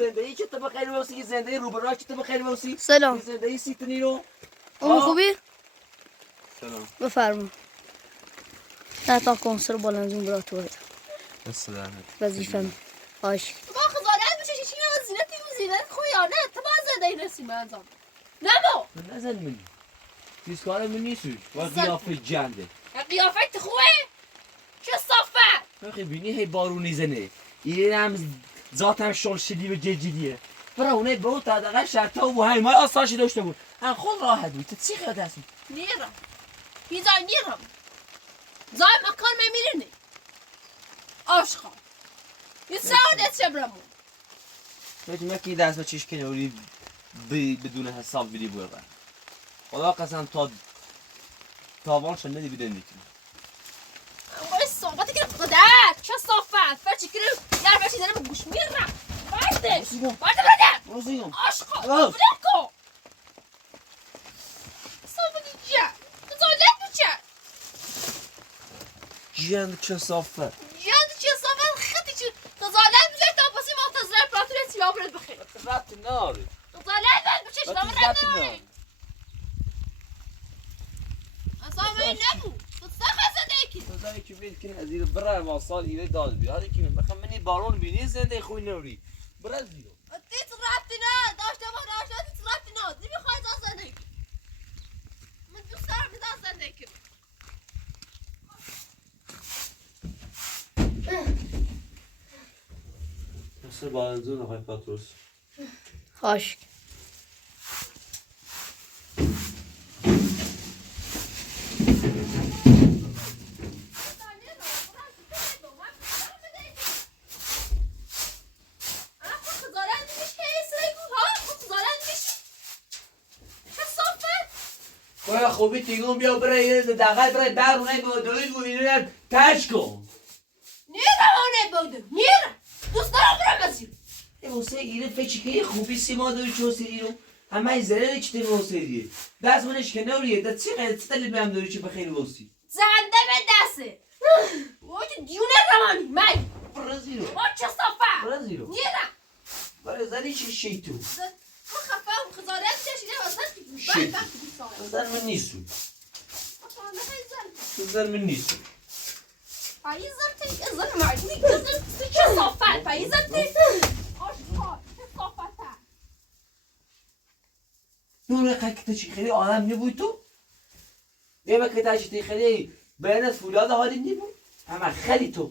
زندگی که تو بخیر واسه زندگی روبراه که تو بخیر واسه سلام زندگی سیتونی رو خوبی؟ سلام بفرما نه تا کنسر بالنزون برات تو السلام وظیفم باش با خزانت میشه چی من زینتی و زینت خویا نه تو با زندگی رسی من ازم نمو نزن منی چیز کار من نیستوش و قیافه جنده قیافت خوبه چه صافه آخه بینی هی بارونی زنه این هم ذاتم شلشلی و جلجلیه برای اونه به اون تدقیق شرطا و همه آساشی داشته بود هم خود راحت بود تو چی خیلی دست بود نیرم بیزای نیرم زای مکان میمیرنی آشخان یه سعادت شبرمون هیچ مکی دست و چیش کنه اولی بدون حساب بیدی بویقه خدا قسم تا تاوان شد ندی بیدن دیکنه وای صحبتی که خودت چه صافت فرچی کنم یار فرچی داره به گوش میرم بردش برده آشخان بلکو صافتی جا خزانت بچه جند چه صافه جند چه صافت خطی چه خزانت بچه تا پسی منتظر پراتور سیاه برد بخیر ربطی ناری خزانت بچه شنام رد ناری اصلا من نبو تو خزانت کی تو زنی که بید کنی از این برای واسال ایره داد بید هادی کنی بخم منی بارون بینی زنده خوی نوری برای زیرو تیت ربطی نه داشته با داشته تیت ربطی نه نمیخوای زن زندگی من دوست دارم زن زندگی مثل بالنزون آقای پاتروس خوش باید خوبی تیگون بیا برای یه دقیقه برای برونه با دوید و اینو تش کن نیرم آنه بودم نیرم دوست دارم برم از این یه موسیقی ایره فچی که یه خوبی سیما دوی چو سری رو همه این زره چی تیم موسیقیه دست منش که نوریه دست چی قید ستلی بهم دوی چی بخیر واسي زنده به دسته وای که دیونه روانی من برای رو وای چه صافه برای رو نیرم برای زنی چی شیطو خفه خزانت چشیده واسه شیط زن من نیستو زن من نیستو فایزم تی زن معدومی چه صافه فایزم تی آشقا چه صافه نور قاعدة شيء خلي آدم نبويتو يا ما كده شيء خلي بينات فولاد هادي نبو أما خلي تو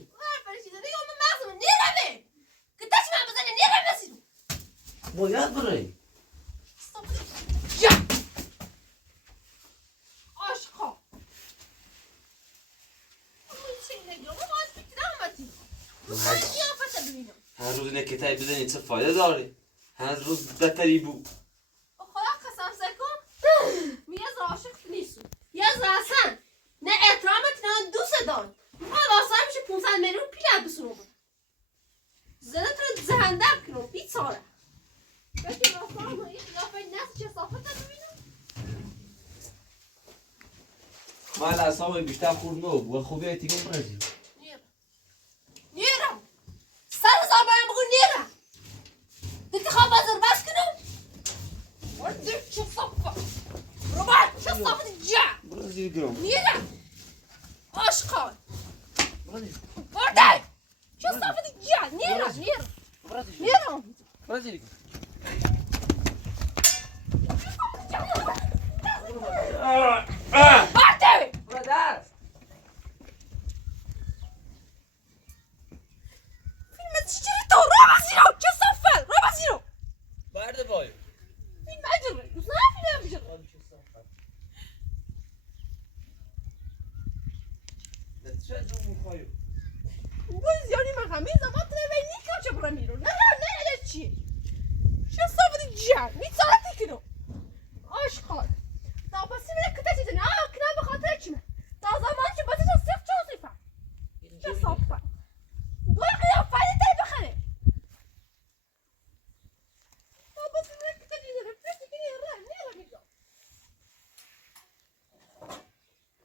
باید برای هر روز اینه کتایی بزنی چه فایده داره هر روز بدتری بو نه احترامت نه دوست دار واسه میشه 500 میلیون پیلت بسونم زنت رو زهندم کنم بیچاره بکی واسه هم این قیافه نست چه صافت ببینم من اصلا بیشتر خورد نو و خوبی تیگم برزیم نیرم 100,000 باید بگو نیرم دیگه خواب بازر بس کنم ورده چه صافت رو باید چه صافت جا برزیل گرم نیرم آشقان ورده چه صافت جا نیرم نیرم برزیل ورده برادر فیلم چیچری تو رو بسیرو چه صافت رو بسیرو برده بای فیلم اجره دوست نه فیلم اجره چه جو میخوایی باز یعنی من همه زمان تلوی نیکا چه برا میرو نه چیه چه صافت جا میتارتی کنو آشقان تا بسی میره کتا چیزی نه کنم به خاطر چیمه تا زمان که بسیش از سیخ چه صیفه چه صافت دوی قیافه تایی بخنه تا بسی میره کتا چیزی رفتی کنی نیره میگم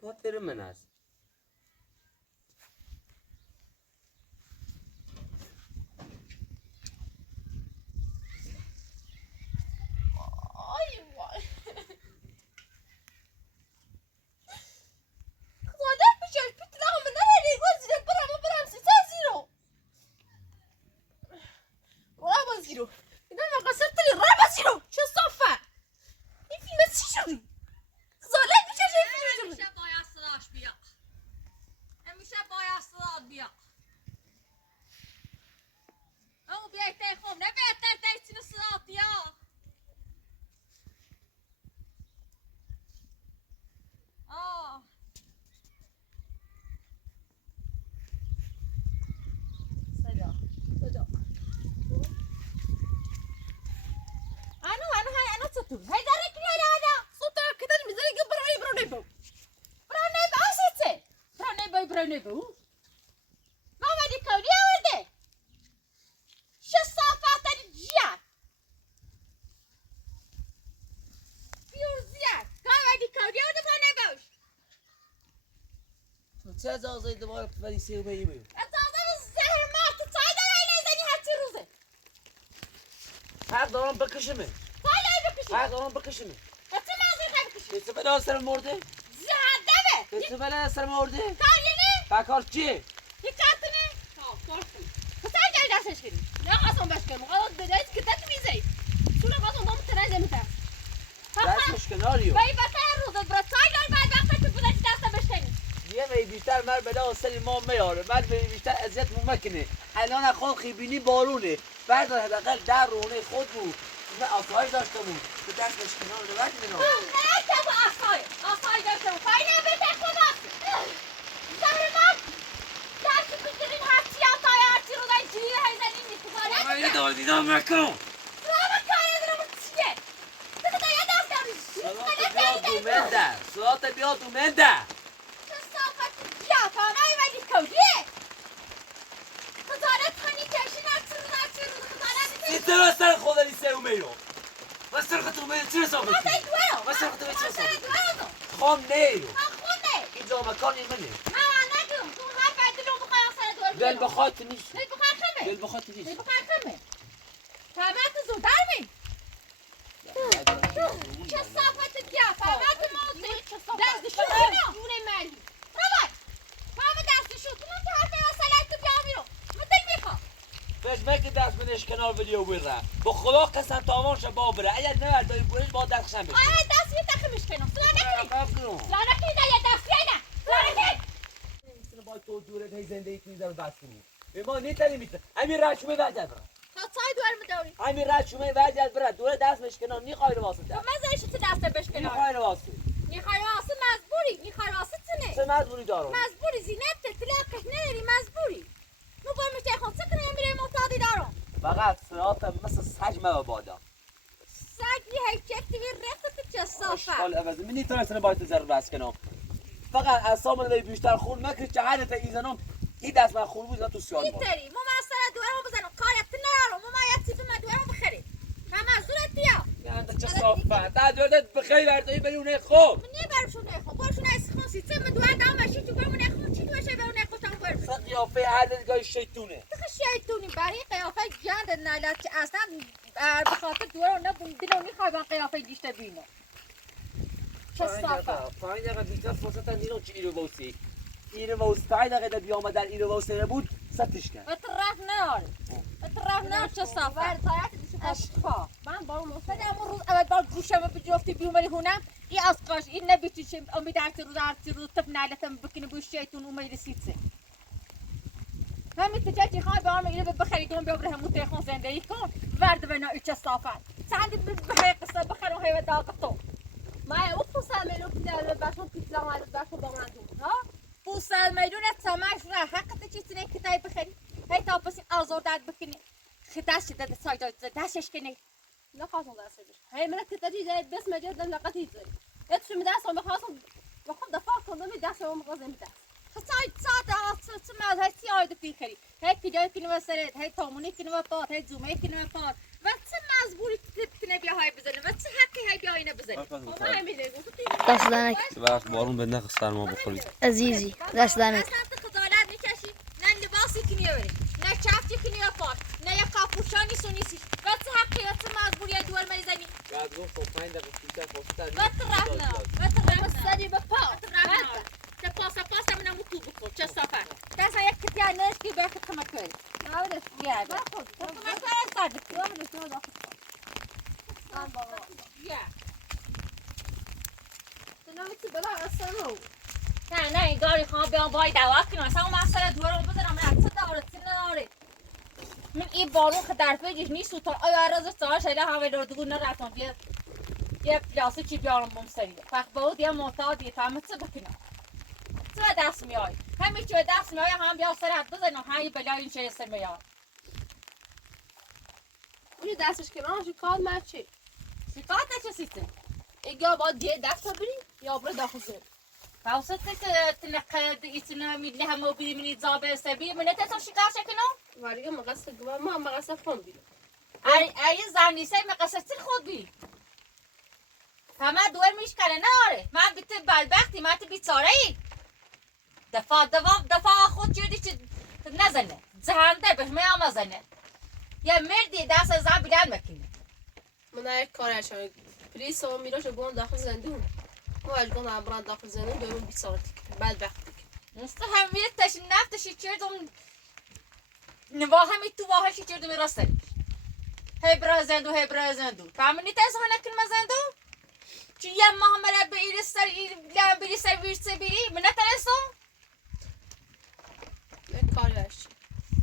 خاطر من است تای خوب نه بهتر تای چین ساعتیا صدا انا صوتو هاي دارك لا صوتك كده مزاج بروني بو بروني بو اسيتي بروني بو ما بدي كودي ورده شو صافات الجيا فيوزيا ما بدي كودي ورده بروني بوش چه اجازه دوباره ولی سه بیمی اجازه الزهر ما تتصايد على زني هاتي روزه حق دارم بکشمه طالع بكشي حق دارم بکشمه انت ما زي بكشي چه بلا سر مرده زهدبه چه بلا سر مرده كاريني فکر چی يكاتني فوركم فتاجي داسش كده لا قسم بشكل غلط بدأت كده تميزي شنو قسم ضم تنازل متى دست مش کناریو باي بتاع روز برتاي لا بعد وقت تبدا داسه بشتني یه می بیشتر مر بلا سر ما میاره بعد می بیشتر اذیت ممکنه الان خود خیبینی بارونه بعد حداقل در رونه خود بود نه آسایش داشته بود به دست مش کنار رو بعد مینا لا تبغى اصاي داسه فاينه بتاع خلاص زهرمان داش بتدرين هاتي يا طيارتي رودا جيري هاي زنيني كفاله من یه دار دیدم نکن سلام كاين انا متسجل تقدر يا داس صلات بیاد اومده كصافة يا فانا يبغى كوديه خزانة هني كاشي ناتر خزانة سیتر سر خود لیسه اومیرو و سر خود اومیرو چه حسابه ما تدويرو ما سر خود چه حسابه تدويرو خام نیرو أخوني اینجا مکان این منه ما أنا كم تو ما بعد لو بخير سر دويرو دل بخواد نیست دل بخير خمه دل بخواد نیست دل بخير خمه فهمت زودار من كصافة يا فهمت موضوع دست شو هنا دونه مالي رواد فهمت دست شو تو ما تعرفي وصلت بياميرو مثل بيخا بس مگه دست منش کنار ویدیو بره با خدا قسم تاوان شبا بره اگر نه دایی برش با دست خم بشه آیا دست میتخمیش کنم سلا نکنی سلا نکنی دا یه دست بیایده سلا نکنی نمیتونه با تو دوره هی زندگی کنی در بس کنی به ما نیتنی میتونه همین رشومه وجد بره خطای دوار مداری همین رشومه وجد بره دوره دست مش کنار نیخوای رو واسه تو دست مزایش تو دست بشکنار نیخوای رو واسه میخوای واسه مزبوری میخوای واسه تنه چه مجبوری دارم مزبوری زینت تلاقه نداری مزبوری نو بار میشه خود سکنه میره معتادی دارم فقط سراتم مثل سجمه و بادا سگی هیچک دیگه رفت چه صافه اشکال عوضی من نیتونستم باید تو ضرر بس کنم فقط از سامن وی بیشتر خون مکرد که حالت ایزنم این دست من خون بود تو سیال بود میتری مو مسئله دوارم بزنم کارت ندارم مو ما یه من دوارم بخرید هم از دورت بیا یعنی چه صافه تا دولت بخیر بردایی بلونه خوب من برشون نخو برشون از خونسی چه من دوار دام باشی تو برمون نخون چی دوشه برمون نخو تام برمون سا قیافه هر دلگاه شیطونه تخ شیطونی برای قیافه جند نلت که اصلا به خاطر دوار نبون دلو میخوای با قیافه دیشته بینو چه صافه پایین دقیقه بیتر فرصت نیرو چی ایرو باوسی ایرو باوسی پایین دقیقه بیامد در ایرو باوسی نبود ستش کن اطراف ناره اطراف ناره چه صافه اشخا من با مفته امون روز اول بار گوشم بجفتی بیوملی هونم ای اسقاش این نبیتی شم امید هرتی روز تف نالتم بکنی بوش شیطون اومد رسیدسه همین تجاتی خواهی به آرم اینو بخری دون بیابره همون تیخون زندگی کن ورد بنا ای چه صافت سندی بخری قصه بخرم هیو داغتو ما او پوسل میلون پیدل باشون پیتلا مالت باشون با من دون ها پوسل میلون تماش را حقت چیزی نه کتای بخری هی تا پس آزردت بکنی خداش ده سایت داشش کنی نخواستم دستش هی من کتایی زد بس مجد لقطی زد اتش مدرسه میخواستم بخوام دفاع کنم دستم مغازه میدرس خسایت ساعت ما هاي تيايد في خري هاي كده كلمة سرد هاي توموني كلمة بار هاي زومي كلمة بار بس مزبوط تنقل هاي بزنه بس حقي هاي بياينه بزنه ما همينه دست دانک وقت بارون به نخ سرما بخورید عزیزی دست دانک اصلا خجالت میکشی نه لباسی کنی بری نه چفتی کنی پار نه یه کاپوشانی سونیسی بس حقی بس مزبوطی دوار مریزنی بعد گفت خب 5 دقیقه بیشتر فرصت بس سری به پا te passa من مطلوب بکن چه سفر دست یک کتیا نشکی به خود کمک کنی ناودش بیای به خود کمک کنی ساده کنی ناودش یا ناودی بلا اصلا نه این گاری خواه بیان بای دوا کنم اصلا اون مسئله دوارم بزنم نه چه داره چه نداره من این بارون که در پیجش نیست و تا آیا راز ساعت شده همه رو دگو نراتون بیاد یه پلاسه چی بیارم بوم سریه فقط بود یه معتادیه تا همه چه بکنم چه دست میای همین چه دست میای هم بیا سر حد بزنم هم بلای این چه سر میاد اونی دستش کنار شکار مرچی شکایت نچسیده یا باید یه دست بری یا برو داخل زیر فاوسط تنقد ایتنا میدلی همو بیدی منی زابه سبی منه تسو شکار شکنو وارگه مقصد گوه ما مقصد خون بیرم ای زنی سی مقصد خود بی همه دور میشکنه نه آره من بیت بدبختی من تو بیچاره ای دفاع خود چیدی چی نزنه زهنده به همه هم نزنه یه مردی دست از زن بلند مکنه من یک کاری هشم پلیس و میراش گون داخل زندون ما اجگون عبران داخل زندون دومون بیسارتی بدبختی نسته هم میره تش نفتشی چردم نواه همی تو واهشی چردم راسته هی برازندو فهمنی تازه نکن مزندو چی یه ماه مرا به ایرس سر لام بری سر ویرسه بری من نترسم یک کاری هشم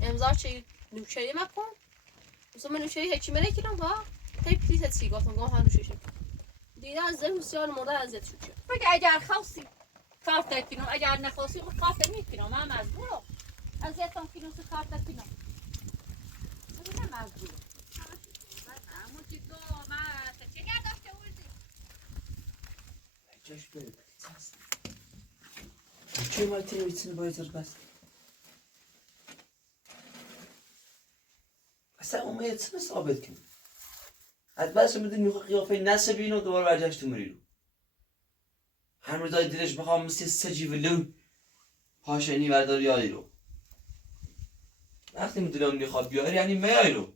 امضا چه نوشری مکن مثلا من نوشری هیچی مره کنم ها هی پلیس هستی گفتم گاه هم نوشری دیگه از زن حسیان مرده ازت شد شد بگه اگر خواستی کار تکنم اگر نخواستی خود کار نمیکنم من مجبورم از یتون کنم تو کار تکنم من مجبورم اما چی تو من چه داشته بودی چش بده چه ما تلویزیون بایزر بس اصلا اومد چه ثابت کنه از بس میدونی میخواد قیافه نسبین و دوباره برگشت تو مری رو هر روزای دیرش بخوام مثل سجی ولو پاشنی بردار یادی رو وقتی میدونم میخواد بیاری یعنی میای رو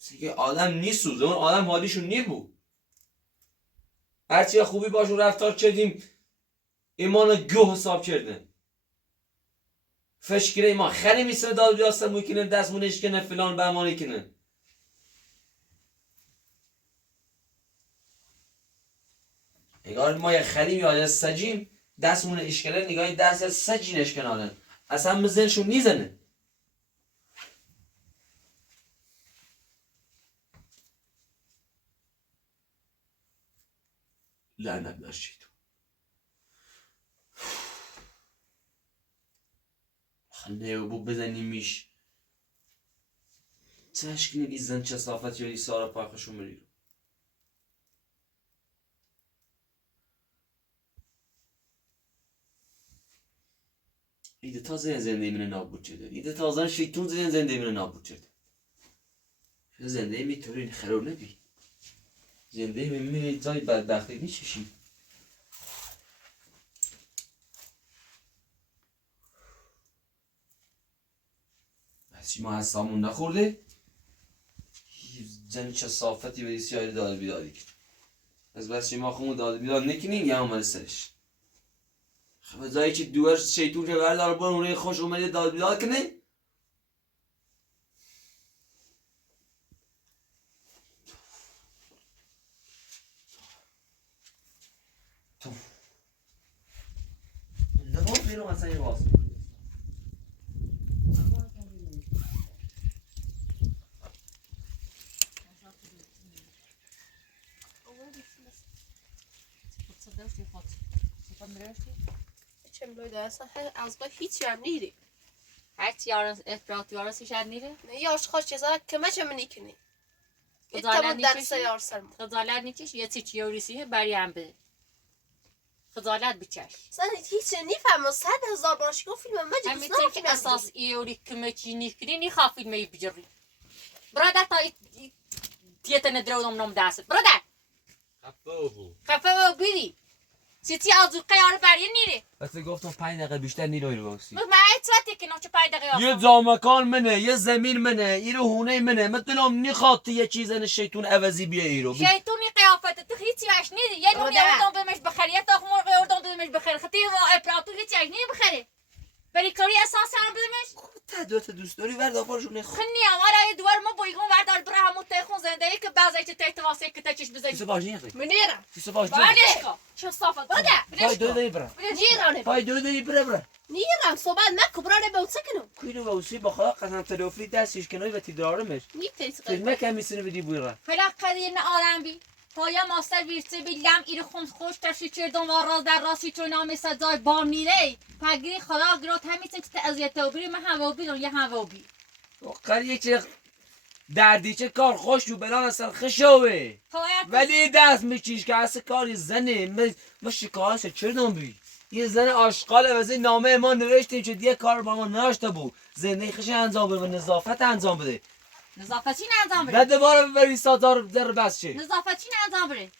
مثل که آدم نیست اون آدم حالیشون نیبو هرچی خوبی باشون رفتار کردیم ایمان گوه حساب کردن فشکره ما خیلی میسه داد بیاستم میکنن دستمونش کنه فلان بهمانی کنه نگاه ما یه خریم یا از سجیم دستمون اشکاله نگاه دست از سجین اشکنالن اصلا مزنشون نیزنه لعنت نشید خنده بو بزنیمیش چه اشکنی ایزن چه صافت یا ایسارا پاکشون بریرو ایده تازه زنده ایمونه نابود شده ایده تازه شیطون زنده ایمونه نابود شده زنده ایمی طوری خراب نبی زنده ایمی جای بدبختی نیچشی بس ما هستامون نخورده زن چه صافتی و سیاری داد بیداری کن از بس ما خودمون داد بیدار نکنیم یه آمده سرش خب جایی که دوار شیطون که بردار بار اونه خوش اومده داد بیدار کنه تو نبود بیرون اصلا یه باز چه ملوی اصلا از با هیچی هم نیری هرچی یارن افراطی یارن سیشد نیره نه یاش خوش چیزا که من چه منی کنی خجالت ایتمون درس نیچشی؟ یار سرم خجالت نیچش یه چی یوریسیه بریم به خجالت بچش سن هیچ نفهمم 100,000 بارش گفت فیلم من همین دوست که اساس ایوری کمچی نیکری نیخوا فیلمی بجری برادر تا تیت ندرودم نم دست برادر خفه و بیدی چیتی آزو قیار بریه نیره بس گفتم 5 دقیقه بیشتر نیروی رو باسی من ایت که نوچه 5 دقیقه یه جامکان منه یه زمین منه ایرو هونه منه مثلم نیخواد تو یه چیزن شیطون عوضی بیا ایرو شیطونی قیافت تو هیچی واش نیده یه نونی اردم بمش بخری یه تاخ مرغ اردم بمش بخری خطی و اپراتور هیچی واش نیده بخری بری کاری اساسی هم بدمش تا دوست داری ورد آفارشون خود خنی امارای دوار ما بایگون وردار بره همون تخون زنده ای که بعضی چه تحت واسه که تچش بزنی کیسه باش نیختی منیرم کیسه باش بله چه صافت بده پای دو دایی برا نیرانه پای دو دایی برا نیرم صحبت نکو برانه به اوچه کنم کوینو ووسی با خدا قسم تلوفی دستش کنای و تیدارمش نیتریس فیلمه که میسینه بدی بویرا حالا قدیر نه آدم بی پایا ماستر ویرسی بیلم ایر خون خوش تشی چردم و راز در راستی چون نامی سزای بام نیره پگری خدا گرات همیشه که اذیت و بری من هوا بیرون یه هوا بی قریه چه دردی چه کار خوش و بلان اصلا خشوه ولی دست میچیش که اصلا کاری زنه ما شکایت چردم بی یه زن آشغاله و نامه ما نوشتیم که دیگه کار با ما ناشته بود زندگی خش انجام بده و نظافت انجام بده نظافتی نه انجام بره بعد دوباره بری سازار در بس شه نظافتی نه انجام بره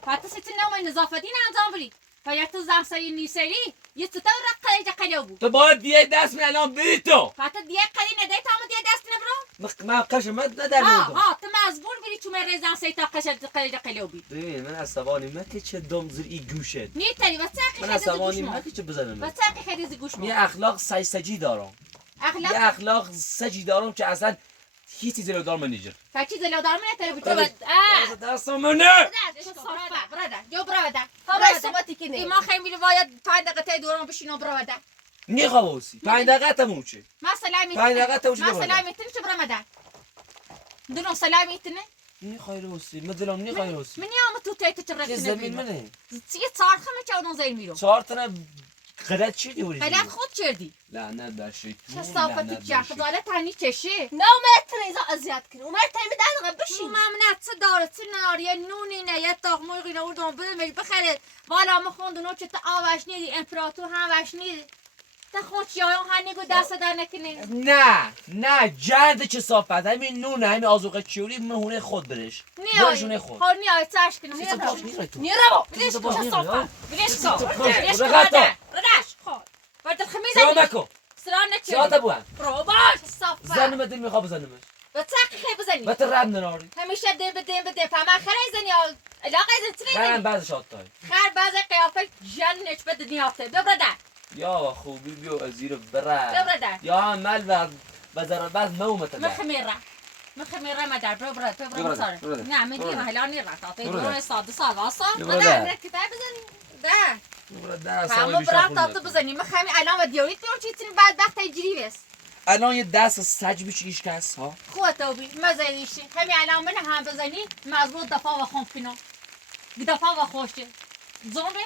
فتا ست نامه نظافتی نه انجام بری فایت تو زمسایی نیسری یه ستا رقه جا قلوبو تو باید دیگه دست من الان بری تو فتا دیگه قلی نده تا دیگه دست نبرو من قشمت ندر ها تو مزبور بری تو مرز زمسایی تا قلی قلوبی ببین من عصبانی من که چه دم زیر این گوشت نی تری واسه من خیلی عصبانی گوش من که چه بزنم واسه خیلی گوش یه اخلاق سجی دارم اخلاق یه اخلاق سجی دارم که اصلا هیچ چیزی رو دارم نیجر فچی زلودار من تری بچه بله. بد دستم منه برادر جو برادر برای صحبتی که نه ما خیلی روایت 5 دقیقه دوران بشینو برادر نیخواوسی 5 دقیقه تموم شه ما سلامی 5 دقیقه تا وجود ما برادر سلامی تنی چه برادر دونو سلامی تنی نیخوای روسی مدلم نیخوای روسی من یام تو تیت چه چه رفتی زمین منه چیه چارخه من چه زین میرو 4 تا غلط چی دیوری غلط خود کردی لعنت بر شیطون چه صافتی چه خدالت تنی چشه نه اومد تریزا اذیت کنه اومد تایمی در دقیقه شو بشین ممنعت چه داره چه ناریه نونی نه یه تاق مرغی رو دون بده میل بخره والا ما خوندونو چه تا آوش نیدی امپراتور هم وش نیدی تا خود چیایان هنگو دست در نکنه نه جرد چه صافت همین نونه همین آزوقه چیوری مهونه خود برش برشونه خود خور نیای چش کنه چه باش نیخوای تو نیرم بلیش باش کن نیخوای صافت بلیش کن بلیش کن رقت ردش خور برد الخمیز سلام بکن سلام سلام نچه بوان برو باش صافت زنم دل میخواه بزنمش و تاقی خیلی بزنی بات رد نناری همیشه دیم بده فما خیلی زنی علاقه زن تری خرم زنی بعد شاد تای خیر بعض قیافه جنش بده نیافته ببرده یا خوبی بیو ازیر بیا برد برادر. یا عمل و ضرر بعد مومت مخمیره مادر برو بیا برادر، ساره برادر. نه من برادر. دیگه هلا نیره تا برادر. برو ساده واسا بیا مادر برادر. کتاب بزنی ده دست همه برات تا تو بزنی مخمی الان و دیوریت میون چیتین بعد وقت تجری بس الان یه دست سج بیش ایش کس ها خود تو بی مزایشی همین الان من هم بزنی مزبوط دفاع و خوب کنم دفاع و خوشه زونه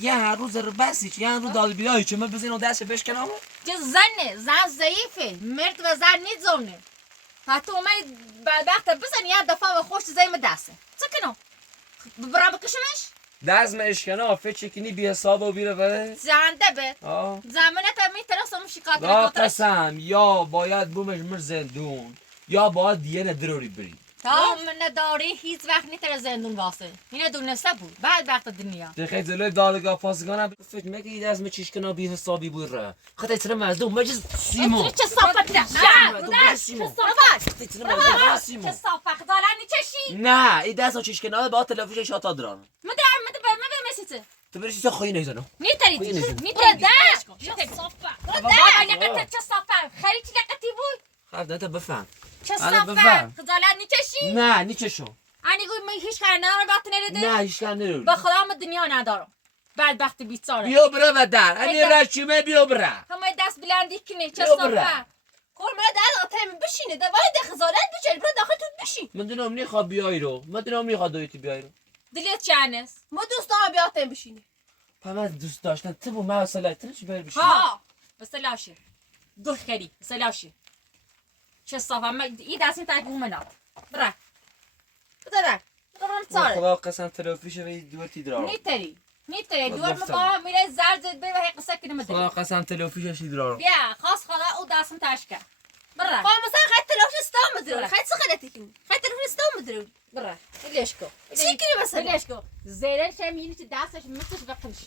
یه هر روز رو بسی یه هر روز داد بیایی چه من بزنم دست بشکنم چه زن ضعیفه مرد و زن نیست زونه حتی اومد بعد وقت بزنی یه دفاع و خوش زیم دسته چه کنم برا بکشمش دست من اشکنه فکر کنی بی حساب و بیره بره زنده به آه زمانت هم میترسم شکایت لا نکاترش قسم یا باید بومش مر زندون یا باید دیگه ندروری بری تا من نداری هیچ وقت نیتر زندون واسه اینه دونسته بود بعد وقت دنیا دقیقه جلوی دادگاه پاسگانم فکر میگه این دست چیش کنه بی حسابی بود را خاطر تر مزدون مجز سیمو چه صافت نه سیمو چه صافت دارن چشی نه این دست چیش کنه با تلفیش شاتا دران من مسیته تو بری چیزا خوی نیزنو نیتری برادر. چه صافت چه صافت خیلی چی لقتی بود خب نه تا بفهم چه آره، صافت بفهم. خجالت نیچشی نه نیچشو انی گوی من هیچ کار ندارم وقت نریده نه هیچ کار نرو به خدا من دنیا ندارم بعد وقت بیچاره بیا برا و در ای همین در. رشیمه بیا برا همه دست بلندی کنی چه بیا برا. صافت کل من در دقیقه تایمی بشینه ده وای ده خزالت بچه برو داخل تو بشین من دونم نیخواد بیای رو من دونم نیخواد دویتی بیای رو دلیت چانس ما دوست دارم بیا تایم بشینه من دوست داشتن تو با من اصلا تنش بیای بشی ها بسلاشی دو خیلی بسلاشی چه صافت من این دست این تایپ اومد برا برا صاره خدا قسم تلافیشه و دویتی درا نیتری من دوار گفتم. ما میره زرد به هی قصه کنه خدا مدري قسم تلافیشش درا بیا خاص خدا او داسم تاشكا برا خب مثلا خیلی تلاش استام برا. مدرون خیلی چه غلطی کنی خیلی تلاش استام مدرون برا ليش كو چی کنی مثلا ليش كو زيرن شم يني داسش متش بقمش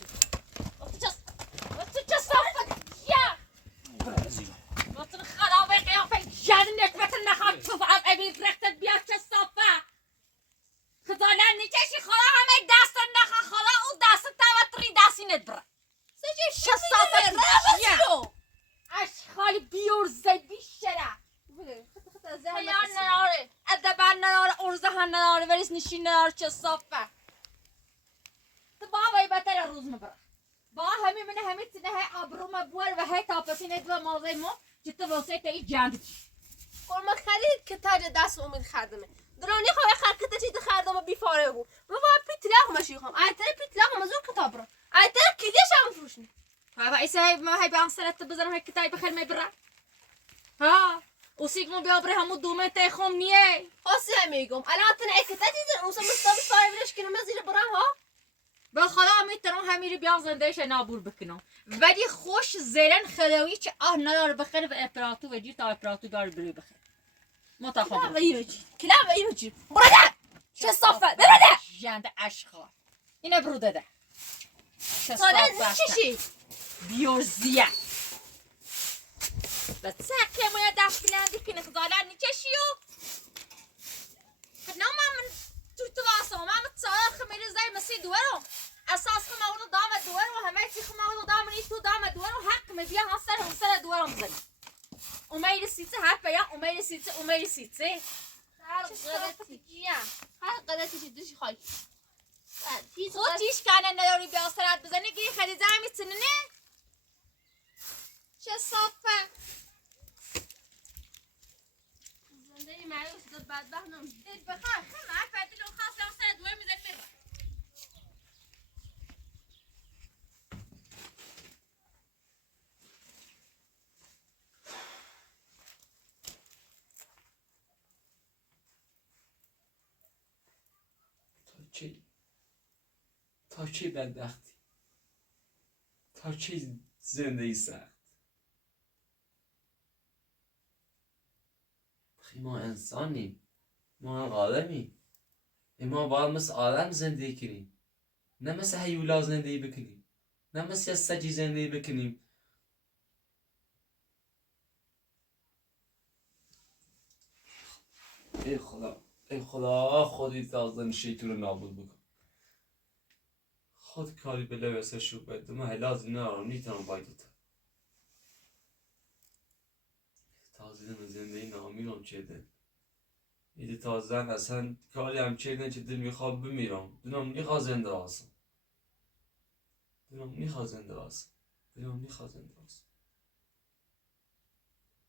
وقت صافك يا وقت خلا بقي في جنك مثل نخاف تشوف عم ابي فرحت بيا صافا خدانا نيجي خلا هم داست نخا خلا او داست تا وتري داسي ندبر سجی چه صافت راه بسیو بیور زد بیشتره خیال نداره ادبا نداره ارزه هم نداره ولیس نشین نداره چه صافه تو با وی بتر روز مبرا با همین من همین تنه های ابروم بور و های تاپسینه دو موضوع مو جت واسه تی جند کل ما خرید که تاج دست امید خردمه درانی خواه خرکت چیز خردم بی فاره بو ما باید پیتلاق مشی خوام ایتر پیتلاق مزور کتاب را ایتر کلیش هم فروشنی ها ایسا ما هی بیان سرت بزنم هی کتای بخیر میبره ها اوسیگمو بیا بره همو دومه تی خوم نیه خاصی هم میگم الان تنه ایکتا چیزی اوسا مستابی فاره برش کنم زیر برم ها به خدا میتونم همیری بیان زندهش نابور بکنم ولی خوش زلن خداوی چه نداره بخیر و اپراتو و جیر تا اپراتو داره بری بخیر متخابر کلام و اینو چی براده چه صافت براده جنده اشخار اینه بروده ده چه ساله صافت چشی بیورزیه بس سکه مویا دست بلندی کنه خزاله نیچشیو خد نو من تو واسه ما متصالح خمیری زي مسي دوارو اساس خما اونو دام دوارو همه چی خما اونو دام نیتو دام دوارو حق مبیا هستر هم سر دوارو مزنی اومیر سیته حرف بیا اومیر سیته هر قدرتی چی دوشی خواهی خود چیش کنه نداری بیا سرت بزنی گیری خریزه هم میتونه نه چه صافه زندگی معیوس داد بدبخت نمیشه دید بخواه خمه فردی لو خواست هم سر دوار میزنی ببر تا چه بدبختی تا چه زندگی سخت ما انسانیم ما هم آدمیم ما باید مثل آدم زندگی کنیم نه مثل هیولا زندگی بکنیم نه مثل سجی زندگی بکنیم ای خدا خودی تازن شیطون رو نابود بکن خود کاری به لبسه شو بده من لازم نارم نیتونم بایدتا تازه من زندگی نامیرم چه ده ایده تازه اصلا کاری هم چه ده چه ده میخواد بمیرم دونم میخواد زنده آسم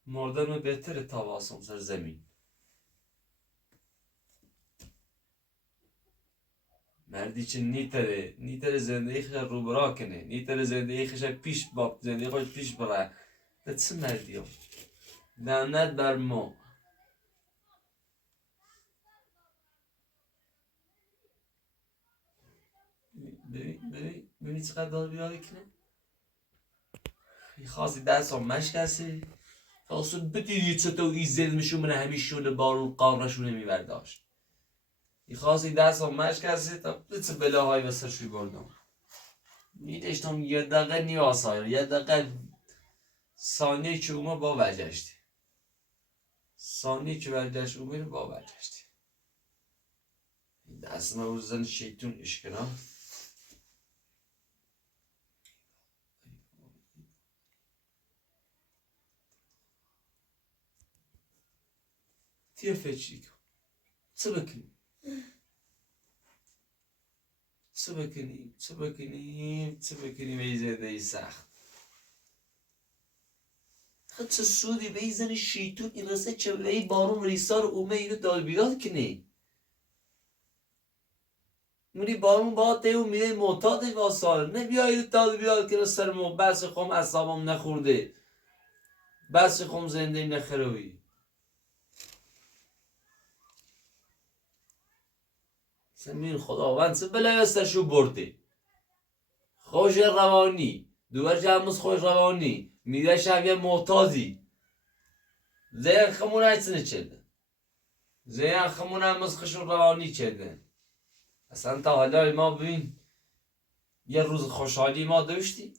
مردن بهتره تا واسم سر زمین مردی چه نیتره زندگی خیلی رو برا کنه نیتره زندگی خیلی پیش باب زندگی خیلی پیش بره ده چه مردی هم لعنت بر ما ببین چقدر دار بیاری کنه خاصی دست هم مشکسه خاصی بدیدی چطور ایزل میشون من همیشون بارون قارنشون نمیبرداشت خاصی دست هم مشکسه تا بچه بلاهای وسرشوی بردم میدشتم یه دقیقه نیاسایر یه دقیقه ثانیه که اومه با وجشتی ثانیه که وجهش اومه با وجشتی دست ما روزن شیطون اشکنم تیه فکری کن چه بکنیم ای زنده سخت خود چه سودی به این زن شیطون این رسه چه به این بارون ریسار اومه اینو دال بیاد کنی منی بارون با تیو میره معتادش واسال نه بیا اینو دال بیاد کنه سر مو بس خوم اصابم نخورده بس خوم زنده نخروی سمین خداوند سه بلوستشو برده خوش روانی دوباره جمعز خوش روانی میده شبیه محتاجی زیر خمون ایتسنه چده زیر خمون هم از خوش روانی چده اصلا تا حالا ما ببین یه روز خوشحالی ما داشتی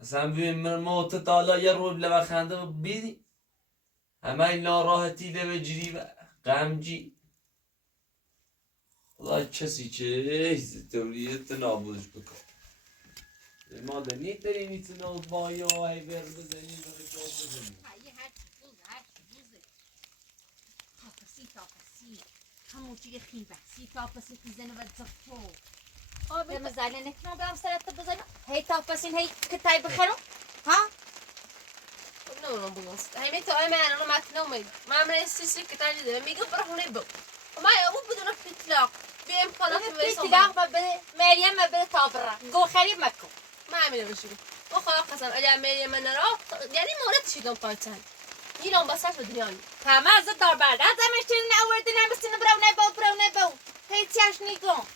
اصلا ببین من موت تا حالا یه روز لبخنده بیدی همه این ناراحتی لبجری و غمجی خدا کسی که توریت نابودش بکن ما دنی تری نیست نو بایا های بر بزنی بخی جا بزنی همونجوری خیبه تاپسین میزنه و زفو لما زعلان نکنم برم سرت بزنم هی تاپسین هی کتای بخرم ها نمیدونم بگوست همین تو من الان متنومه من من سیسی که تانی دارم میگم برهونه بو ما ابو بدون پیتلاق به امکانات ویسا پیتلاق ما بده مریم ما بده تابره گو خرید مکن ما همینه بشیم و خدا قسم اگر مریم من را یعنی مورد شدم پایتن ایران بسش به دنیا همه از دار برد از همشتین نورده نمیستین برو نبو هیچیش نیگم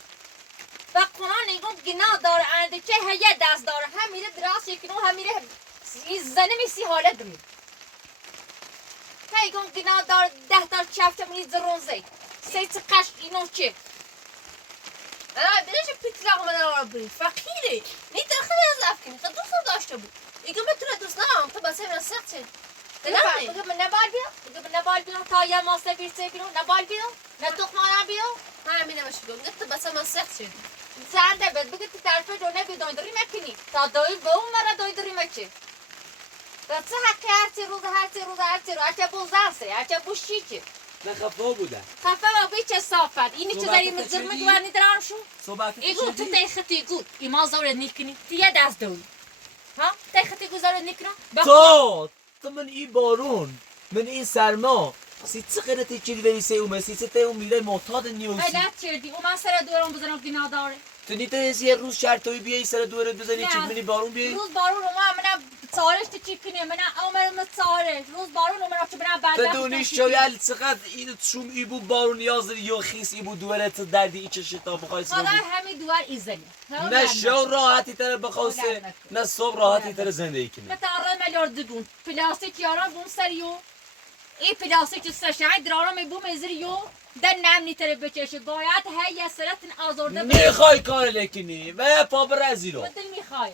و قرآن نیگم گناه داره انده چه هیه دست داره هم میره دراز یکنو هم میره زنه میسی حالت بمید هیگم گناه داره 10 تا چفت میری زرونزه سیت قش اینو چه انا بلاش پیتلاق من را بری فقیره نیت خیلی از افکنی خود دوست داشته بود ایگم بتونه دوست ندارم تو بسه من سخت شد بگم نبال بیرون تا یه ماسه بیرسه بیرون نبال بیرون نه تخمانه بیرون همینه باشه بگم تو بسه من سخت شد زنده بد بگه تو طرف دونه بیدویداری مکنی تا دوی به اون مرا دویداری مکه و چه حقی هرچی روز هرچی بو زنسه هرچی بو شیچه نه خفا بودن خفه با بیچه صافت اینی چه داری مزرمه دوانی دران شو صحبت ایگو تو تیختی گود ایما زوره نیکنی تیه دست دوی ها تیختی گود زوره نیکنم تو من این بارون من این سرما سیت خیرتی چیلی ویسه اومه سیت اون میره معتاد نیوسی غلط کردی و من سر دورم بزنم گناه داره تو نیت یه روز شرطوی بیایی سر دورت بزنی چی منی بارون بیایی روز بارون من چارش چی کنی من عمرم چارش روز بارون من چه برام بعد بدونی شاید چقدر این شوم ای بود بارون یازری یا خیس ای بود دورت دردی ایچه شتا بخوای خدا همین دوار ایزنی نه شو راحتی تر بخواسته نه صبح راحتی تر زندگی کنی نه تاره ملیار دگون پلاستیک یاران بوم سریو ای پلاستیک سشای درارم بوم ازریو در نمنی تر بچشه باید هی سرتن آزرده میخوای کار لکنی و پا برزی رو بدل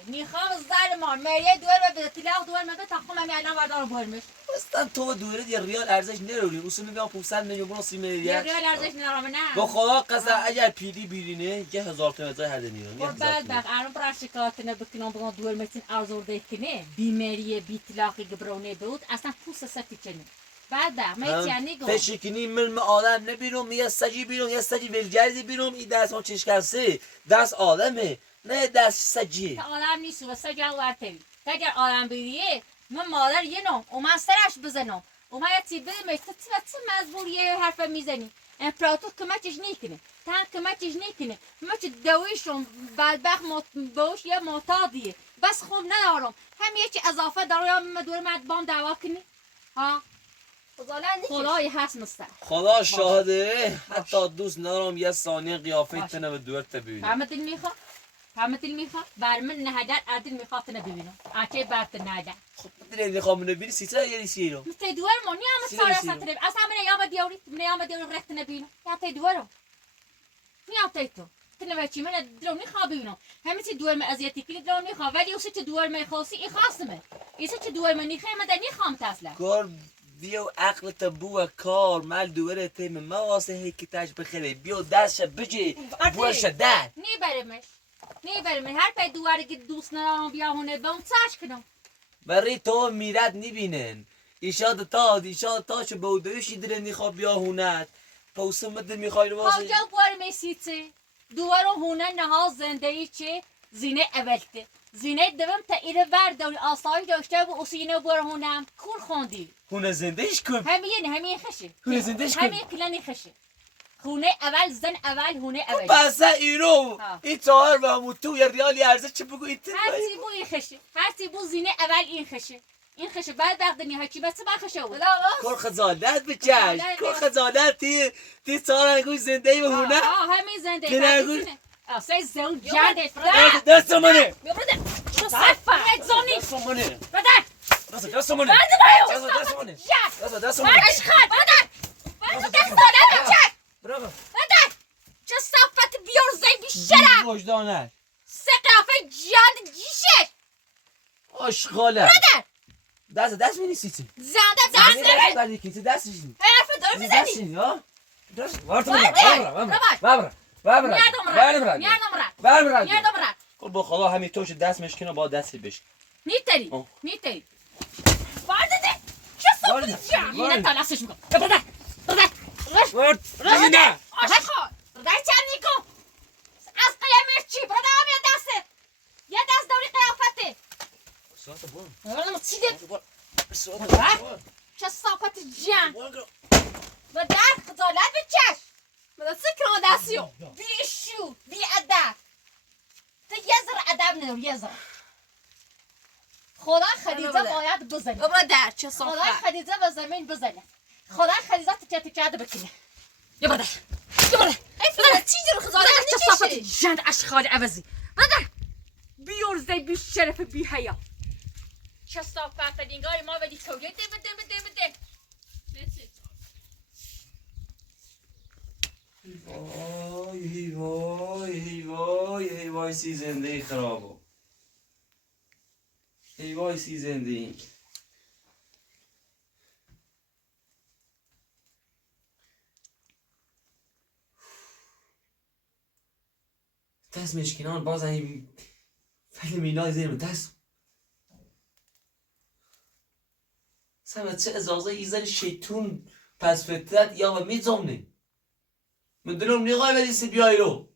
میخوام زر مان مریه دوار به تلاق دوار مگه تخم همین الان وردارم برمش اصلا تو دورت یه ریال ارزش نروری اصول میگم 500 میلیون برو 30 یه میلیارد ریال ارزش نرام نه با خدا قسم اگر پیدی بیرینه 1000 تومن هر دنیا بعد بعد الان برای شکایت نبکنم بگم دوار متین آزرده کنه بیماری بیتلاقی گبرونه بود اصلا پوست سفتی کنه بعد ما یعنی گفت فشکنی من آدم نبینم یه سجی بیرون یه سجی ولگردی بیرون این دست ها چشکرسه دست آدمه نه دست سجی تا آدم نیست و سجی ورتوی تا اگر آدم بیریه من مادر یه نام و من سرش بزنم و من یه چی بدم چه مزبوریه حرف میزنی امپراتور کمکش نیکنه تن کمکش نیکنه ما چه دویشم بدبخت باش یه معتادیه بس خوب ندارم هم یه چی اضافه دارم دور مدبام دعوا کنی ها خدای هست مستر خدا شاهده حتی دوست ندارم یه ثانیه قیافه تنه به دورت ببینم فهمت میخوا بر من نهدر عدل میخواد تنه ببینم اچه برت نهدر خب بدون نخوام ببینی سیتا یه سیرو تی دوار مونی هم سال سطر اصلا من یام دیوری رخت نبینم یا تی دوارم نیا تی تو تنه بچی من درو نخواه ببینم همه چی دوار من ازیتی کنی درو نخواه ولی اوسی چه دوار من خاصی این خاصمه ایسا چه دوار من نخواه من در نخوام تسلا کار بیو عقلت بو کار مال دوره تیم ما واسه هیک تاج بخره بیو دستش بجی بورش در نیبرم هر پای دواره که دوست ندارم بیا هونه به اون چاش کنم برای تو میرد نبینن ایشاد تا چه بودویشی دل نخواه بیا هونت پوسه مدل میخوای رو واسه آجا بوار میسیته دوار هونه نها زندگی چه زینه اولته زینه دوم تا ایره ورد و آسایش داشته و اسینه بوار هونم کور خوندی هونه زندهش کن همین خشه هونه زندهش کن همین کلانی خشه خونه اول زن اول هونه اول بسه ایرو این تاهر و همون تو یه ریالی ارزه چه بگو این هرچی بو این خشه هرچی بو زینه اول این خشه بعد وقت نیا چی بس با خشه بود کار خجالت بچش کار خجالت تی تاهر نگوی زنده و هونه همین زنده آسای زون جاده دست منه شو صفا زونی دست منه بدر دست منه دست منه دست منه اشخال بدر دست برافو بدر چه صفت بیار زی بیشتره وجدانه سقافه جاد جیشه آشغاله دست منی سیتی زنده دست نمی بعدی کی دستش نی حرف دار میزنی ها دست وارد میردم را با خدا همین توش دست مشکنه با دستی بشکن نیتری آه. نیتری وارده چه صافت جمع اینه تلاسش میکن برده نه آشخال برده چند نیکو از قیامش چی برده هم یه دسته یه دست دوری قیافته برده چی ده چه صافت جمع برده خجالت بچش برده سکران دستیو بی اشو بی ادب تو یه ذره ادب نداری یه ذره خدا خدیجه باید بزنه برده چه خدا صافت خدیجه به زمین بزنه خدا خدیجه تکه تکه بکنه یه برده یه برده برده چی جور خجالت چه صافت نکشی جند اشخال عوضی برده بی ارزه بی شرف بی حیا چه صافت نگاه ما بدی تولیه ده وای وای وای وای سی زندگی خرابه ای وای سی زندگی دست مشکنان باز این فکر مینای زیر دست سمت چه ازازه ایزن شیطون پس فترت یا و میزمنه من دلم نگاه ولی سی بیایی رو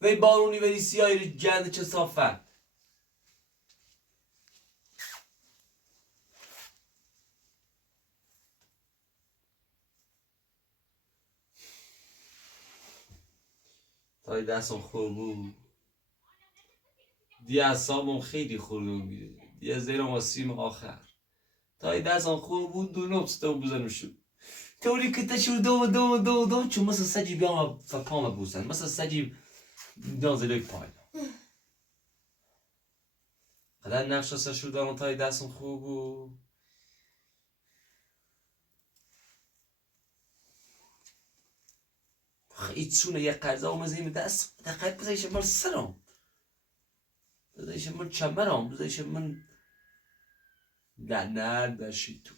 وی بارونی ولی سیایی رو جند چه صافت تای دستم خوب بود دی اصابم خیلی خورده میده دی از زیرم آسیم آخر تای دستم خوب بود دو نبستم بزنم شد توری که تشور دو چون مثل سجی بیام پام بوزن مثل سجی نازلوی پای قدر نقش سر شدم تای دستم خوب بود خیلی چونه یک قرضه هم از این دست دقیق بزایش من سرم بزایش من چمرم بزایش من لعنت بشی تو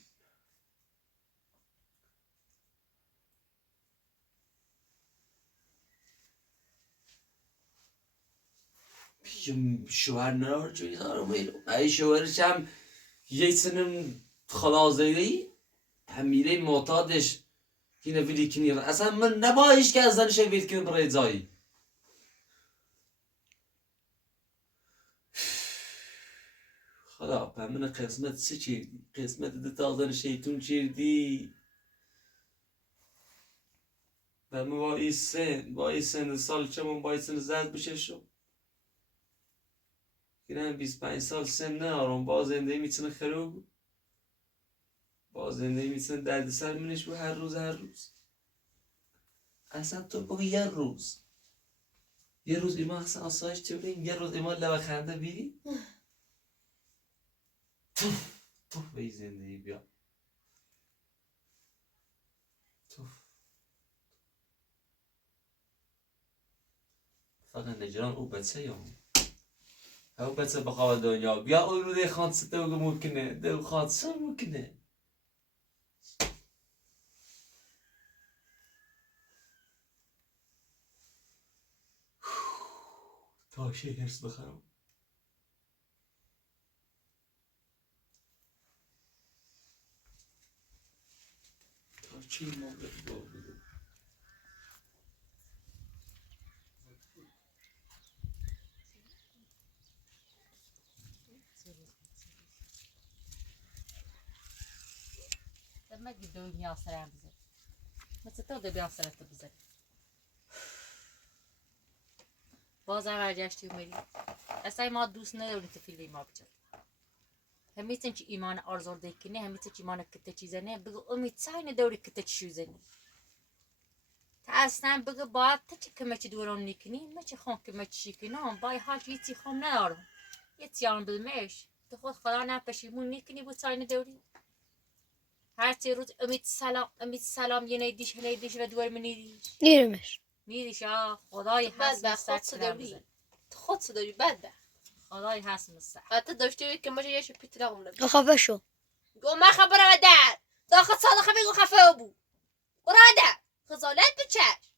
شوهر نرار جوی دارم ایلو ای شوهرش هم یک سنم خلازهی هم میره معتادش اینه ویلی کنی اصلا من نبایش که از زنش وید کنه برای زایی خدا به من قسمت سه چیردی قسمت ده تازن شیطون چیردی و من با این سن سال چمون با این سن زرد بشه شو گیرم 25 سال سن نهارم با زندگی میتونه خروب با زندگی میتونه درد سر منش و هر روز اصلا تو بگو یه روز ایمان اصلا آسایش چه بگیم یه روز ایمان لبه خنده بیری تو به این زندگی بیا تو فقط نجران او بچه یا او بچه بخواه دنیا بیا او رو ده خواهد سته بگو ممکنه ده خواهد سر ممکنه تا شی هرس بخرم تا چی ما بگو مگه دوی میاسره هم بزن مثل تو دو بیاسره تو بزن بازم برگشتی اومدی اصلا ما دوست نداریم تو فیلم ما بچه همیتن که ایمان آرزورده کنی همیتن که ایمان کته چیزه نه بگو امید ساین دوری کته چی زنی تا اصلا بگو باید تا چه کمچی دوران نیکنی مچه خون کمچی کنم بای حال یه تی خون ندارم یه تیان بلمش تو خود خدا نپشیمون نیکنی بود ساین دوری هر تی روز امید سلام یه نیدیش و دوار منیدیش نیدیش خدای هست مستق داری تو خود داری بده خدای هست مستق حتی داشته که مجه یه شپی تلاقم نبید خفه شو گو ما خبره در داخل صادقه بگو خفه بو براده خزالت بچش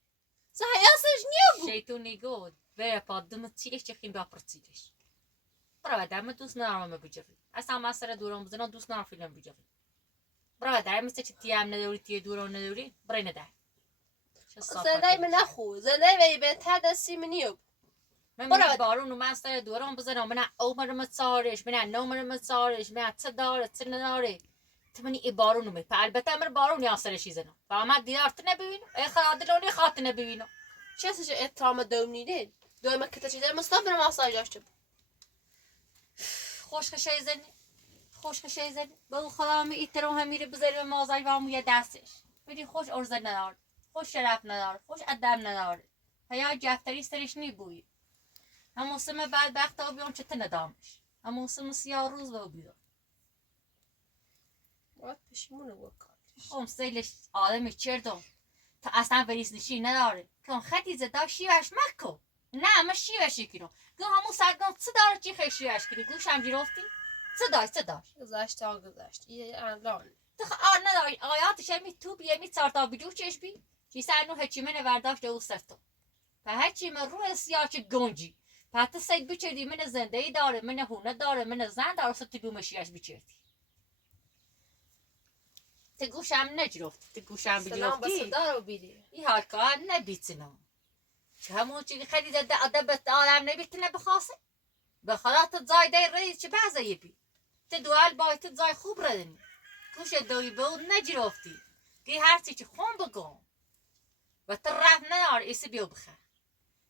صحیاسش نیا بو شیطون نگود و پادم تیلش چخیم با پرتیلش برادرم دوست ندارم بجوری اصلا من سر دوران بزنم دوست ندارم فیلم بجوری برادرم مثل چه تیم نداری تی دوران نداری برای نده زنده من نخو زنده وی بهتر دستی منیو من بارون و من سر دوران بزنم من عمرم سارش من نمرم سارش من چه داره چه نداره تمنی ای بارون می البته من بارون یا سرش زنم فما دیارت نبینم ای خادلونی خاط نبینم چه اسمش اتهام دوم نیده دوم که چیزا مصطفی برم ماساژ داشته خوشخشه زنی بگو خدا می ایترو هم میره بذاری مازای و موی دستش ببین خوش ارزه نداره خوش شرف نداره خوش ادب نداره حیا جفتری سرش نیبوی هم موسم بدبخت ها بیان چه ندامش هم موسم سیاه روز و بیدار باید پشیمونه بکن خم سیلش آدمی چردم تا اصلا بریز نشی نداره که اون خطی زده شیوش مکو نه من شیوشی کنم گو همون سرگان چه داره چی خیلی شیوش کنی گوش هم جیرفتی چه داشت گذشت گذشت یه الان تو نداری آیاتش همی تو بیمی چارتا بیدو چش بی چی سرنو هچی من ورداشت او سفتو و هرچی من روح سیاه چه گنجی پس سید بچردی من زنده ای داره من هونه داره من زن داره ستی گومشیش بچردی تی گوشم نجرفتی تی گوشم سلام به بجرفتی صدا رو بیدی این حال کار نبیتنم چه همون چی خیلی ده ادبت آدم نبیتنه بخواسته به خدا تو زایده رئیس چه بعضه بی تی دوال باید تو زای خوب ردنی گوش دوی بود نجرفتی گی هرچی چی خون بگم و تو رفت ندار ایسی بیو بخه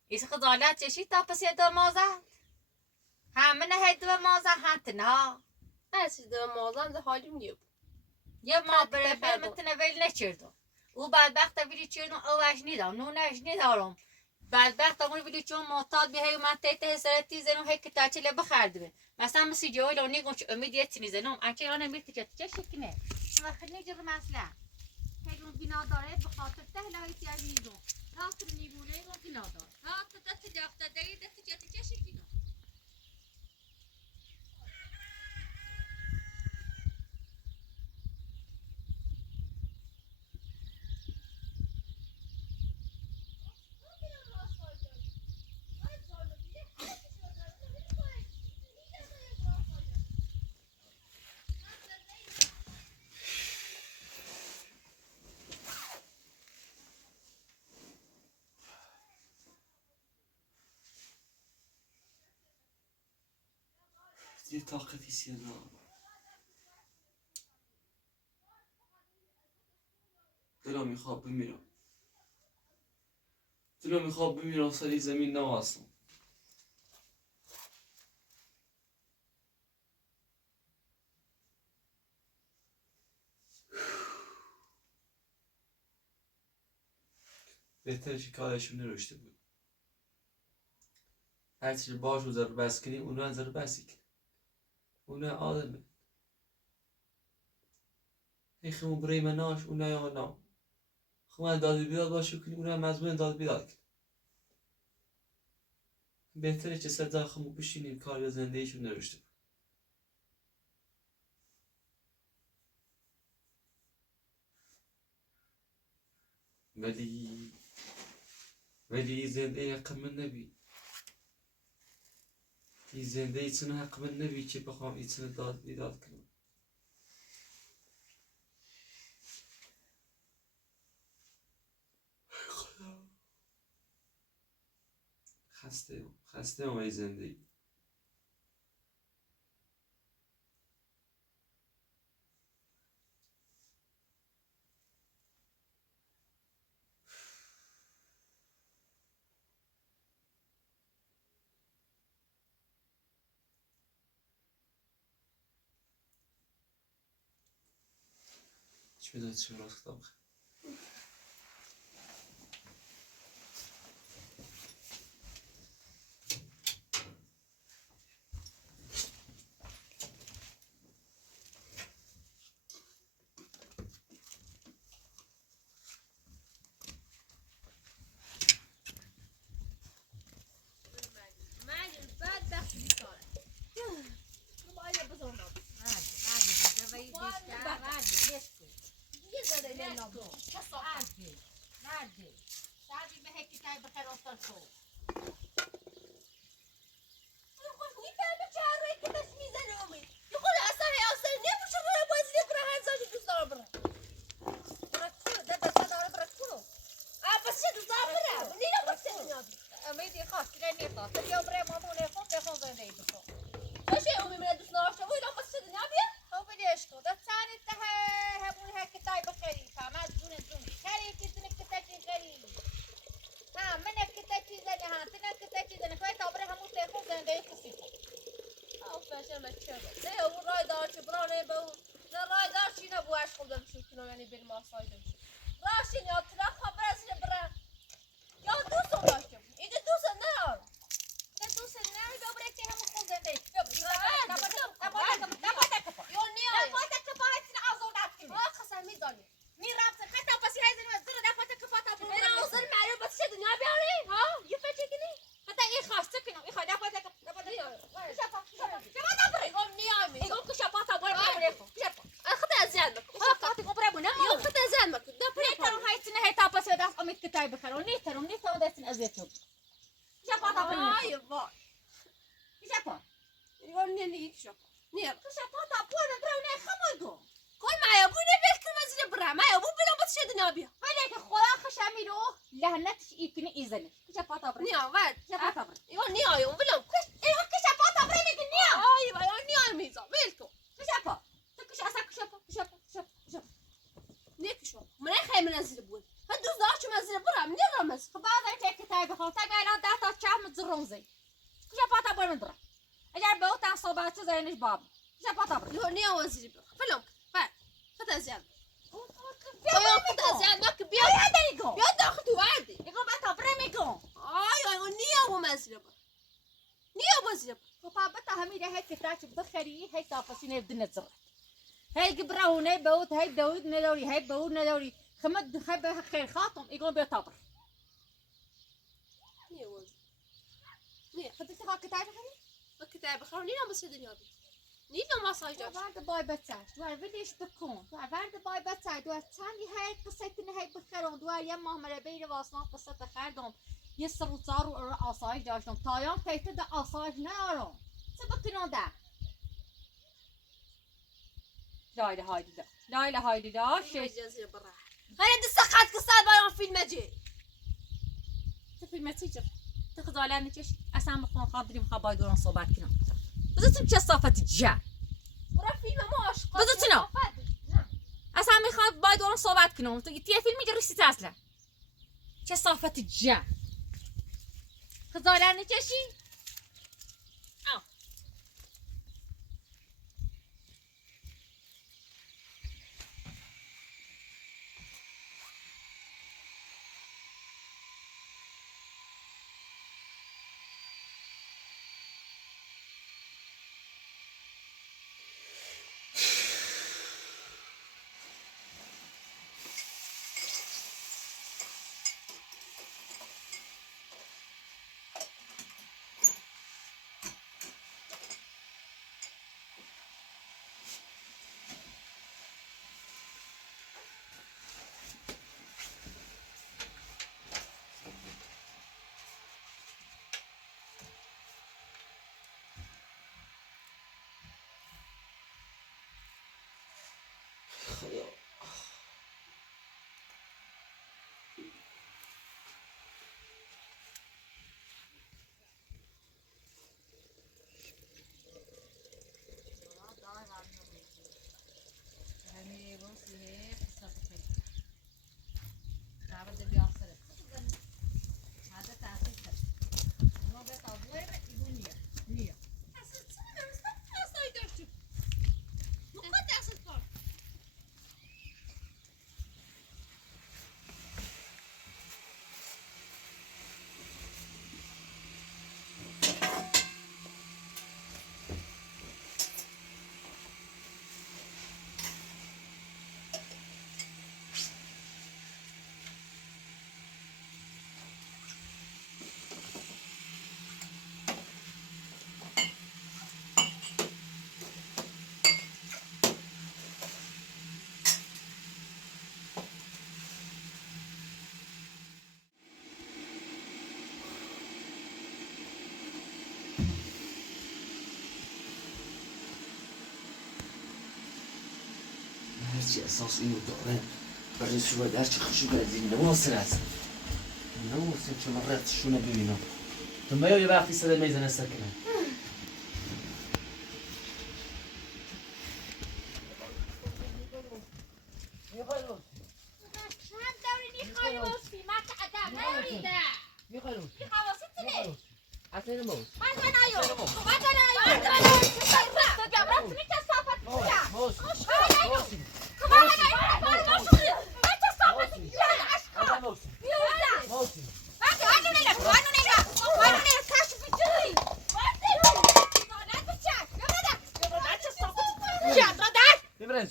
ایسی خزالت چشی تا پس یه دو مازد همه نه دو مازد هم تنها هرچی دو موزان ده حالیم نیو یه ما بره متنه ویل نچردم او بدبخت ویلی چردم او اش نیدم نونش نیدارم بدبخت امون ویلی چون معتاد به هی من تیت حسرتی زنم هی کتاچه لبه خردمه مثلا مسی جوی لونی گوش امید یه تینی زنم انچه یانه میرتی چه شکنه وقت نجر مثلا هی اون بینا داره به خاطر ته لایتی عزیزم ناصر نیبونه اون بینا داره ها تو دست جافته دایی دست چه شکنه یه طاقتی سینا دلم میخواد بمیرم سری زمین نواسم بهتره که کارشون نرشته بود هرچی باش رو ذره بس کنی اونو هم ذره بسی کنی اونو آدمه خیمون برای مناش اونو یا نه خمون داد بیداد باشه کنی اونو هم مزمون داد بیداد کنی بهتره که صدا خمون بشینیم کار یا زندگیشون نرشته بود ولی زنده حق من نبی این زنده ایتونه حق من نبی که بخوام ایتونه داد بیداد کنم خدا خسته ای زندگی چه بدهد چه راست کتاب خیلی Nerede? Nerede? Nerede? Nerede? برانه به نه رای داشتی نه بوش خودم شو کنم یعنی بین ما سایدم راشین یا تلا خبر از برا یا دوستم داشتم اینجا دوست نه دوست نه دوباره که همون خود زنده یا نیا یا خسر میدانی میرم خطا پسی هایزن و زیر دفعه کفاتا بود من اوزر معلوم بس چه دنیا بیاری ها یه فکر کنی حتی این خواسته کنم این خدا دفعه یا نیا می ایگو که شپاتا بره بره خد ازیاد مکن شپاتی کو بره بره یا خد ازیاد مکن نیترم هایتونه هیتا پسی دست امید کتای بخرم نیترم دستین ازیتون شپاتا بره آی وای شپا یا نیا شو نیا شپاتا بره بره نه خمودو کوی مایا بو نه بکر مزید برا مایا بو بلا بس چه دنیا بیا ولی که خدا خشمی رو لعنتش ایکنی ایزنه شپاتا بره نیا ود شپاتا بره یا نیا یا بلا ایگو که شپاتا بره میگه نیا آی وای یا نیا میزا ولکو شپا تو کش اصلا شپا نیک شو من خیلی منزل بود هر دوست داشت منزل برا من نرمز خب بعد این کتای بخوام تا الان 10 تا چهم زرونزی شپاتا بره نداره اگر به اوتن صحبت چه زنش باب شپاتا بره یا نیا وزیری برا فلان بعد خد ازیاد بیا یا خد ازیاد مک بیا دیگو بیا داخل تو وردی ایگو بتا بره میگم آی وای نیا و منزل برا نیا وزیری برا خب بتا همیده هی کتاچ بخری هی تافسی نبد نزر هی جبرونه بود هی داود نداری هی بود نداری خمد خب خیر خاطم ایگو بیا تابر نیا وزیری نیا خدت خا کتاب بخری الكتاب خلوني نام بس الدنيا بي نينا ما صاير جاش وارد بای بچه دوار ولش بکن وارد بای بچه دوار چندی های قصه کنه های بخرم دوار یه ماه بیر واسنا قصه بخردم یه سروچار رو آسایش داشتم تایام پیته ده آسایش نارم چه بکنم ده لایله هایدی ده لایله هایدی ده شيء شش جزيرة برا هاي دي سقط كسر بايون فيلم جي چه فیلم چیه تخزاله نچش اصلا بخون خاطریم خبای دوران صحبت کنم بذارتم چه صافت جا برا فيلم ما عشق بذارتنا اصلا میخواد باید دوران صحبت کنم تو یه فیلم میگه رسیت اصلا چه صافت جا خزاله نچشی هرچی اساس اینو داره برای شو هرچی خوشی بزین نواصل است نواصل چون رفتشونه ببینم تو ما یه وقتی صدا میزنه سکنه Mas موسي موسي هذا موسي موسي نبرز نبرز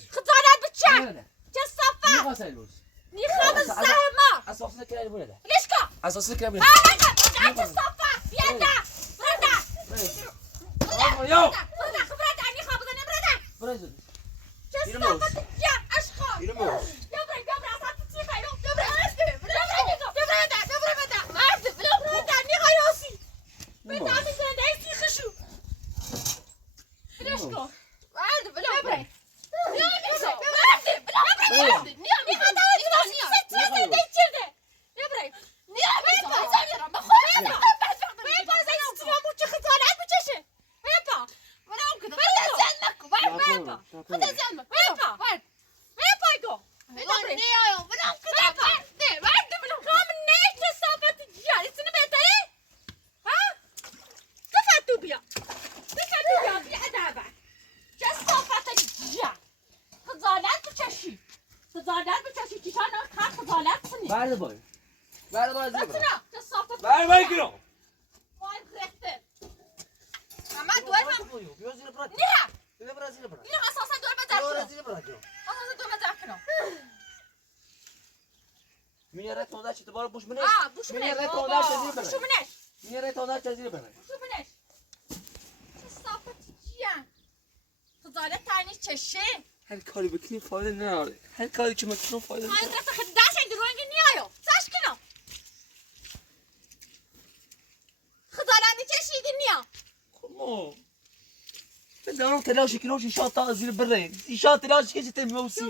نخاص البوس اساسا كلام الولد اساسا كلام الولد يو برز يرموس يرموس بعد باي بعد باي زبرة بعد باي كيلو بيوزي البراد زبرة زبرة زبرة من يريد توداش تبارك بوش منش من يريد توداش زبرة من يريد توداش زبرة هل کاری بکنی فایده نداره هر کاری که میکنم فایده نداره کمو بدارم تلاش کنوش شات تا زیر برین شات تلاش کسی تم موسی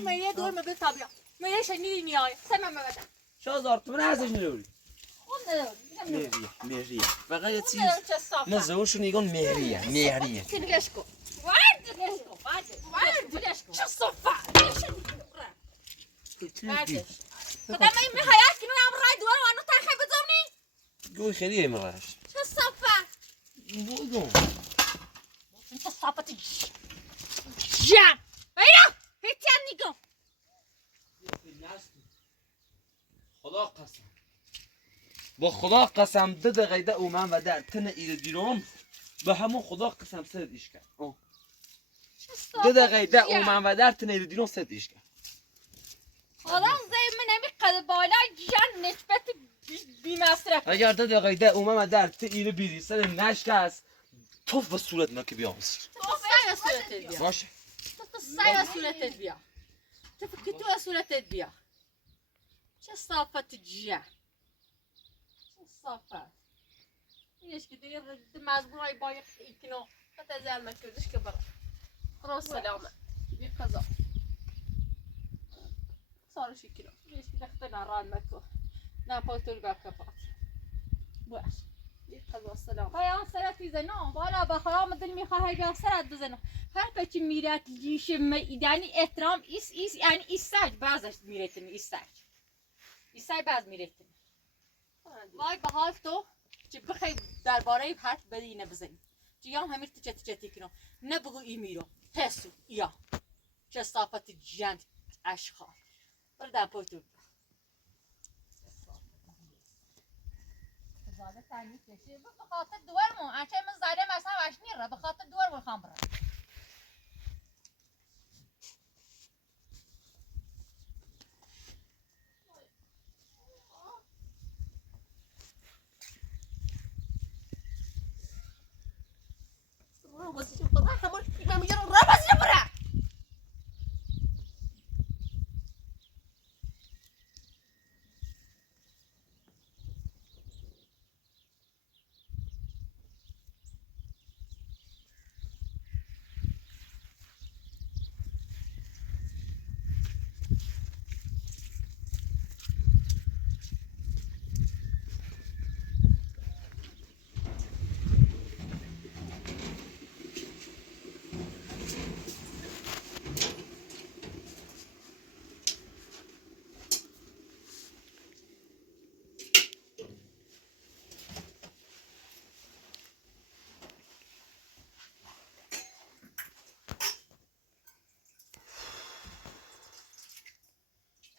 شاز آرت من هستش نروی مهریه فقط چیز نزوش نیگون مهریه قوي خليه مراش بودون خدا قسم با خدا قسم ده دقیقه اومن و در تن ایره دیرم به همون خدا قسم سرد ایش کرد ده دقیقه اومن و در تن ایره دیرم سرد ایش کرد اگر ده دقیقه اومن و در تن ایره بیری سر نشکست توف به صورت ما که بیاموزی باشه چه صافت جیه چه صافت ایش که دیگه مزبورای باید ایکنو حتی زلمه کردش که برا خلاص سلامه بی قضا صارش ایکنو ایش که دخته نران مکو نه پایتول گاه کفات باش بی قضا سلام باید سرت بزنم بالا بخرام دل میخواه بیا سرت بزنم هر کچی میرد لیش یعنی احترام ایس یعنی ایستاج بازش میرتنی ایسای باز میرتنی وای به حال تو چه بخوای درباره حرف بدی نبزنی جیام همیر تچتی کنم نبگو ای میرو حسو یا چه صافت جند اشخاص بردم پوتو زاده تانی کشی به خاطر دورمون اچه من زاده مثلا واش نیره به خاطر دورمون خام برم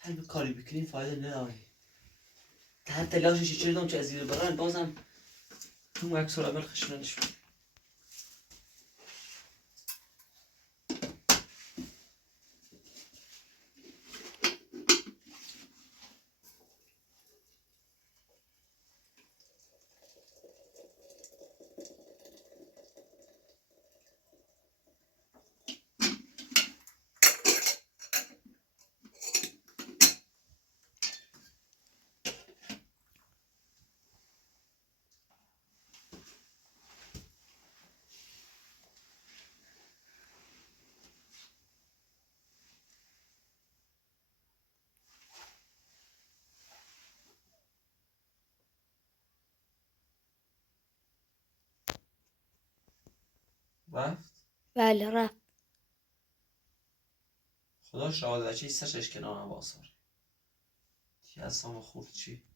هر کاری بکنیم فایده نداره. هر تلاشش چردم که از زیر برن بازم تو عکس العمل خشنه نشون. رفت؟ بله رفت. خدا شاهد چی سرش کنار هم باسار. چی از سام خورد چی؟